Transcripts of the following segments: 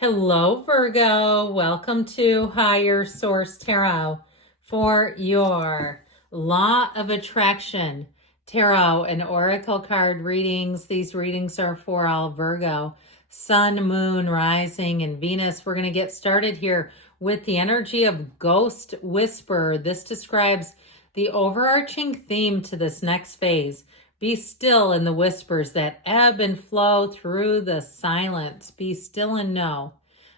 Hello, Virgo. Welcome to Higher Source Tarot for your Law of Attraction Tarot and Oracle card readings. These readings are for all Virgo, Sun, Moon, Rising, and Venus. We're going to get started here with the energy of Ghost Whisperer. This describes the overarching theme to this next phase. Be still in the whispers that ebb and flow through the silence. Be still and know.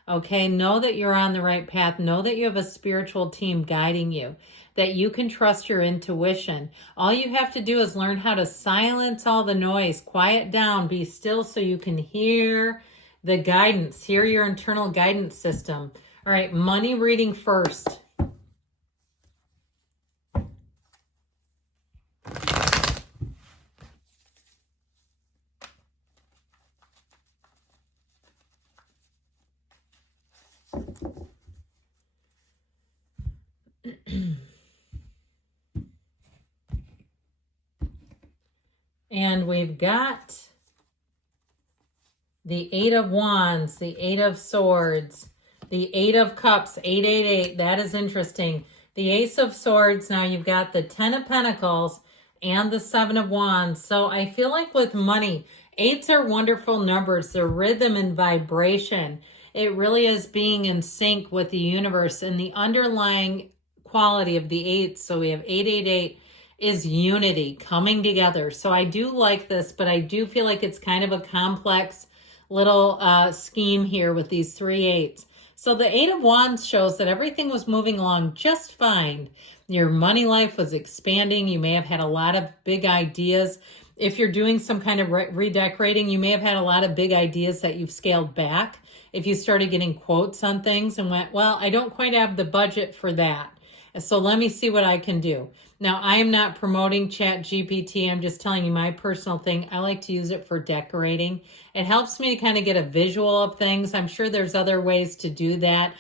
Okay, know that you're on the right path. Know that you have a spiritual team guiding you, that you can trust your intuition. All you have to do is learn how to silence all the noise, quiet down, be still so you can hear the guidance, hear your internal guidance system. All right, money reading first. And we've got the Eight of Wands, the Eight of Swords, the Eight of Cups, 888. That is interesting. The Ace of Swords. Now you've got the Ten of Pentacles and the Seven of Wands. So I feel like with money, eights are wonderful numbers. They're rhythm and vibration. It really is being in sync with the universe and the underlying quality of the eights. So we have 888 is unity, coming together. So I do like this, but I do feel like it's kind of a complex little scheme here with these three eights. So the Eight of Wands shows that everything was moving along just fine. Your money life was expanding. You may have had a lot of big ideas. If you're doing some kind of redecorating, you may have had a lot of big ideas that you've scaled back. If you started getting quotes on things and went, well, I don't quite have the budget for that, so let me see what I can do. Now, I am not promoting ChatGPT. I'm just telling you my personal thing. I like to use it for decorating. It helps me to kind of get a visual of things. I'm sure there's other ways to do that.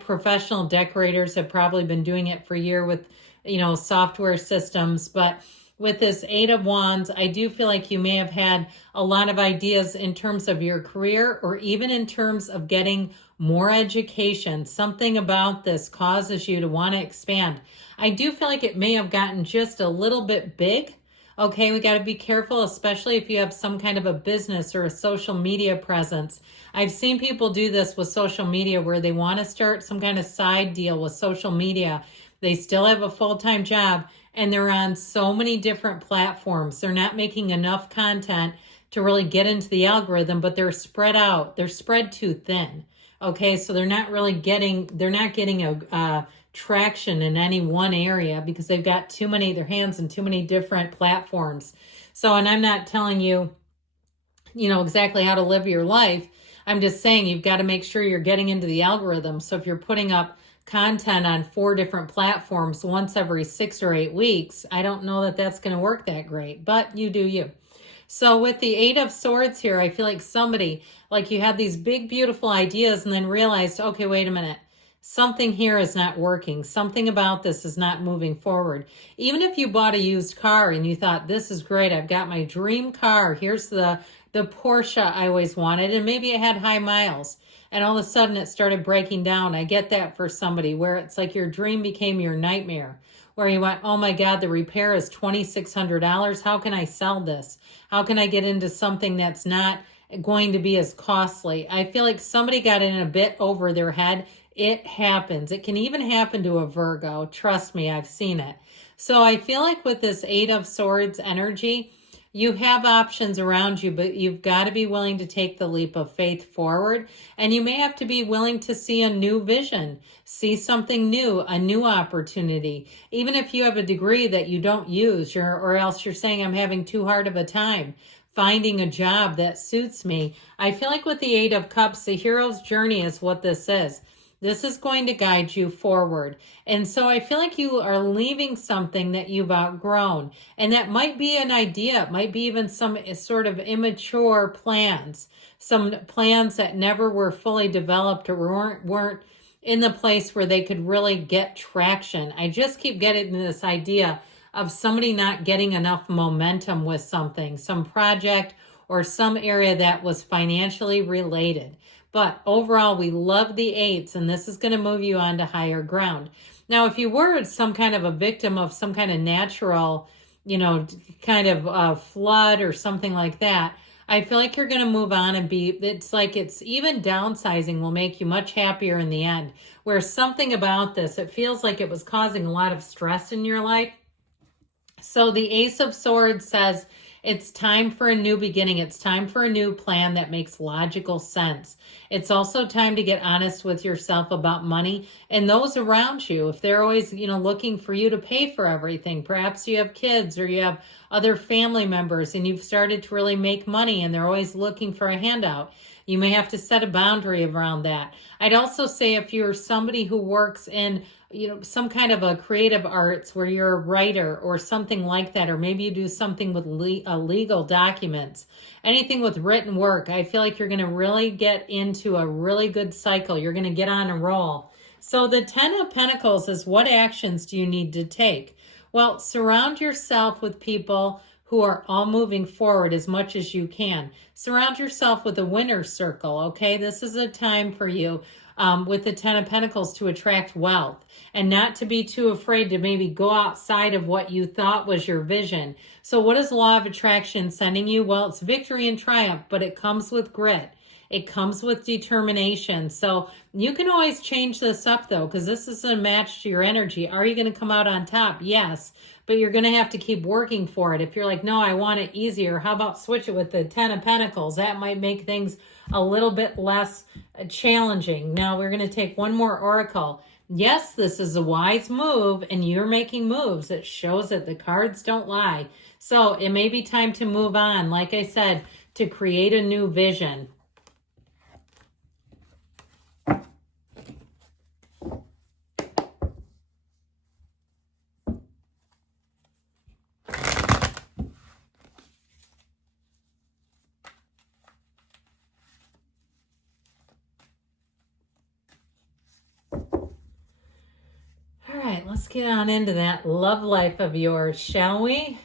Professional decorators have probably been doing it for a year with, software systems. But with this Eight of Wands, I do feel like you may have had a lot of ideas in terms of your career or even in terms of getting more education. Something about this causes you to want to expand. I do feel like it may have gotten just a little bit big. Okay, we got to be careful, especially if you have some kind of a business or a social media presence. I've seen people do this with social media where they want to start some kind of side deal with social media. They still have a full-time job and they're on so many different platforms. They're not making enough content to really get into the algorithm, but they're spread out. They're spread too thin. Okay, so they're not getting a traction in any one area because they've got their hands in too many different platforms. So, and I'm not telling you, exactly how to live your life. I'm just saying you've got to make sure you're getting into the algorithm. So if you're putting up content on 4 different platforms once every 6 or 8 weeks, I don't know that that's going to work that great, but you do you. So with the Eight of Swords here, I feel like somebody, like you had these big, beautiful ideas and then realized, okay, wait a minute. Something here is not working. Something about this is not moving forward. Even if you bought a used car and you thought, this is great, I've got my dream car. Here's the Porsche I always wanted, and maybe it had high miles. And all of a sudden it started breaking down. I get that for somebody where it's like your dream became your nightmare. Where you went, oh my God, the repair is $2,600. How can I sell this? How can I get into something that's not going to be as costly? I feel like somebody got in a bit over their head. It happens. It can even happen to a Virgo. Trust me, I've seen it. So I feel like with this Eight of Swords energy, you have options around you, but you've got to be willing to take the leap of faith forward. And you may have to be willing to see a new vision, see something new, a new opportunity. Even if you have a degree that you don't use, or else you're saying, I'm having too hard of a time finding a job that suits me. I feel like with the Eight of Cups, the hero's journey is what this is. This is going to guide you forward. And so I feel like you are leaving something that you've outgrown. And that might be an idea. It might be even some sort of immature plans. Some plans that never were fully developed or weren't in the place where they could really get traction. I just keep getting this idea of somebody not getting enough momentum with something, some project or some area that was financially related. But overall, we love the eights, and this is going to move you on to higher ground. Now, if you were some kind of a victim of some kind of natural, kind of flood or something like that, I feel like you're going to move on and it's like it's even downsizing will make you much happier in the end. Where something about this, it feels like it was causing a lot of stress in your life. So the Ace of Swords says it's time for a new beginning. It's time for a new plan that makes logical sense. It's also time to get honest with yourself about money and those around you. If they're always, looking for you to pay for everything, perhaps you have kids or you have other family members and you've started to really make money and they're always looking for a handout. You may have to set a boundary around that. I'd also say if you're somebody who works in some kind of a creative arts where you're a writer or something like that, or maybe you do something with legal documents, anything with written work, I feel like you're going to really get into a really good cycle. You're going to get on a roll. So the 10 of Pentacles is, what actions do you need to take? Well, surround yourself with people who are all moving forward as much as you can. Surround yourself with a winner's circle, okay? This is a time for you with the 10 of Pentacles to attract wealth and not to be too afraid to maybe go outside of what you thought was your vision. So what is law of attraction sending you? Well, it's victory and triumph, but it comes with grit. It comes with determination. So you can always change this up though, because this is a match to your energy. Are you going to come out on top? Yes, but you're going to have to keep working for it. If you're like, no, I want it easier, how about switch it with the 10 of Pentacles? That might make things a little bit less challenging. Now we're going to take one more oracle. Yes, this is a wise move and you're making moves. It shows that the cards don't lie. So it may be time to move on, like I said, to create a new vision. All right, let's get on into that love life of yours, shall we?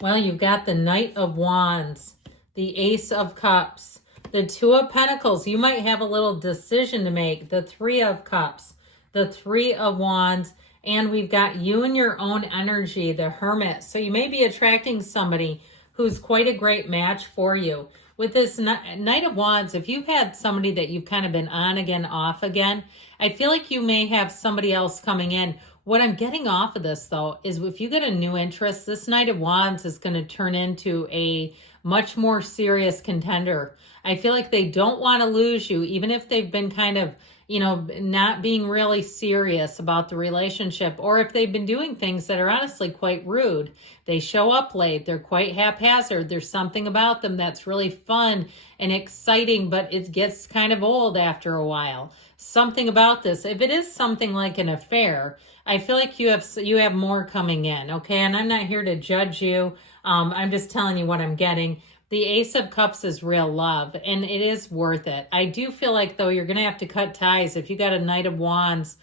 Well, you've got the Knight of Wands, the Ace of Cups, the Two of Pentacles. You might have a little decision to make. The Three of Cups, the Three of Wands, and we've got you and your own energy, the Hermit. So you may be attracting somebody who's quite a great match for you. With this Knight of Wands, if you've had somebody that you've kind of been on again, off again, I feel like you may have somebody else coming in. What I'm getting off of this, though, is if you get a new interest, this Knight of Wands is going to turn into a much more serious contender. I feel like they don't want to lose you, even if they've been kind of, not being really serious about the relationship, or if they've been doing things that are honestly quite rude. They show up late. They're quite haphazard. There's something about them that's really fun and exciting, but it gets kind of old after a while. Something about this, if it is something like an affair, I feel like you have more coming in, okay? And I'm not here to judge you. I'm just telling you what I'm getting. The Ace of Cups is real love, and it is worth it. I do feel like, though, you're going to have to cut ties. If you got a Knight of Wands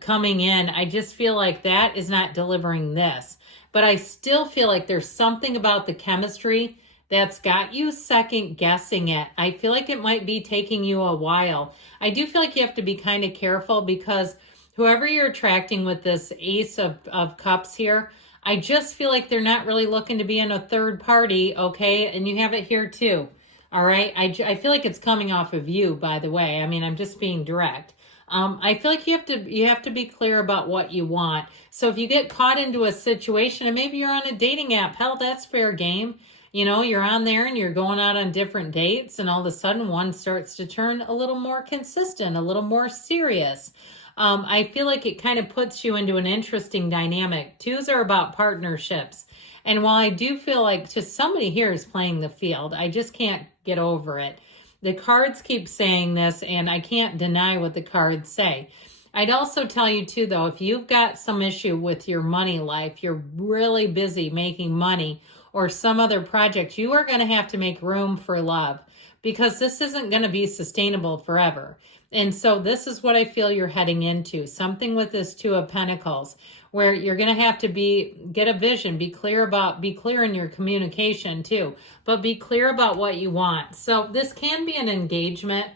coming in, I just feel like that is not delivering this. But I still feel like there's something about the chemistry that's got you second guessing it. I feel like it might be taking you a while. I do feel like you have to be kind of careful because whoever you're attracting with this Ace of Cups here, I just feel like they're not really looking to be in a third party, okay? And you have it here too, all right? I feel like it's coming off of you, by the way. I mean, I'm just being direct. I feel like you have to be clear about what you want. So if you get caught into a situation, and maybe you're on a dating app, hell, that's fair game. You're on there and you're going out on different dates, and all of a sudden one starts to turn a little more consistent, a little more serious. I feel like it kind of puts you into an interesting dynamic. Twos are about partnerships. And while I do feel like just somebody here is playing the field, I just can't get over it. The cards keep saying this, and I can't deny what the cards say. I'd also tell you too, though, if you've got some issue with your money life, you're really busy making money or some other project, you are going to have to make room for love because this isn't going to be sustainable forever. And so this is what I feel you're heading into, something with this Two of Pentacles, where you're going to have to get a vision, be clear in your communication too, but be clear about what you want. So this can be an engagement,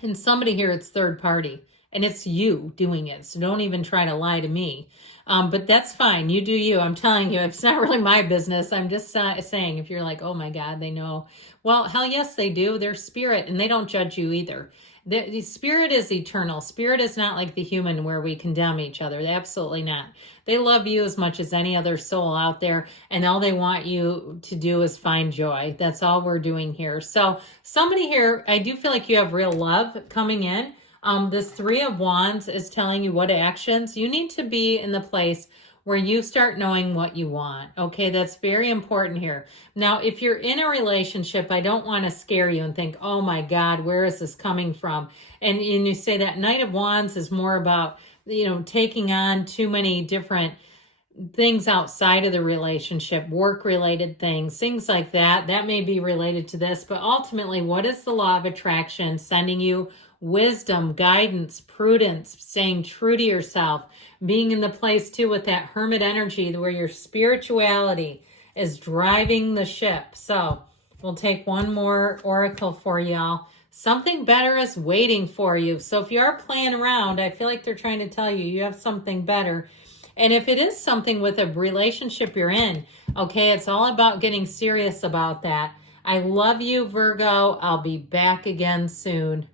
and somebody here, it's third party, and it's you doing it. So don't even try to lie to me. But that's fine. You do you. I'm telling you, it's not really my business. I'm just saying, if you're like, oh my God, they know. Well, hell yes, they do. They're spirit, and they don't judge you either. The spirit is eternal. Spirit is not like the human where we condemn each other. Absolutely not. They love you as much as any other soul out there, and all they want you to do is find joy. That's all we're doing here. So somebody here, I do feel like you have real love coming in. This Three of Wands is telling you what actions you need to be in the place where you start knowing what you want. Okay, that's very important here. Now, if you're in a relationship, I don't want to scare you and think, oh my God, where is this coming from? And you say that Knight of Wands is more about, taking on too many different things outside of the relationship, work-related things like that. That may be related to this, but ultimately, what is the law of attraction sending you? Wisdom, guidance, prudence, staying true to yourself, being in the place too with that hermit energy where your spirituality is driving the ship. So we'll take one more oracle for y'all. Something better is waiting for you. So if you are playing around, I feel like they're trying to tell you you have something better. And if it is something with a relationship you're in, okay, it's all about getting serious about that. I love you, Virgo. I'll be back again soon.